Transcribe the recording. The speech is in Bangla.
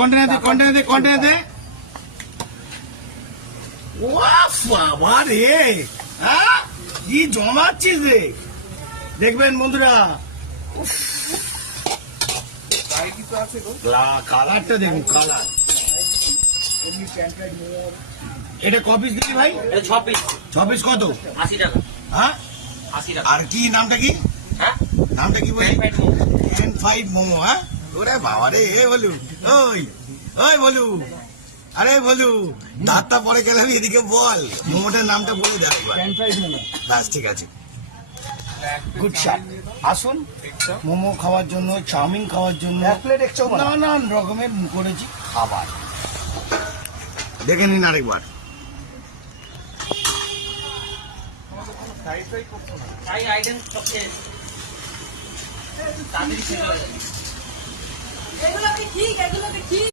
কন্টেনার দে। ওয়াফ বাবা রে, হ্যাঁ কি জমাচ্ছিস রে। দেখবেন বন্ধুরা, কালারটা দেখুন, কালার। এটা ক পিস দিলি ভাই? 6 পিস। 6 পিস কত? 80 টাকা। হ্যাঁ 80 টাকা। আর কি নামটা কি? হ্যাঁ নামটা কি বলি? 10 মোমো। হ্যাঁ ওরে বাবা রে, এ বলু, ওই বলু, আরে বলু, দাঁতটা পরে গেলে এদিকে বল, মোমোটার নামটা বলে দেয় একবার। বাস ঠিক আছে, গুড শট। আসুন মোমো খাওয়ার জন্য, চাউমিন খাওয়ার জন্য, নানান রকমের করেছি খাবার। দেখে নিন আরেকবার। ফ্রাই আইটেম সবচেয়ে তাড়াতাড়ি শেষ হয়ে যায়। এগুলো কি ঠিক?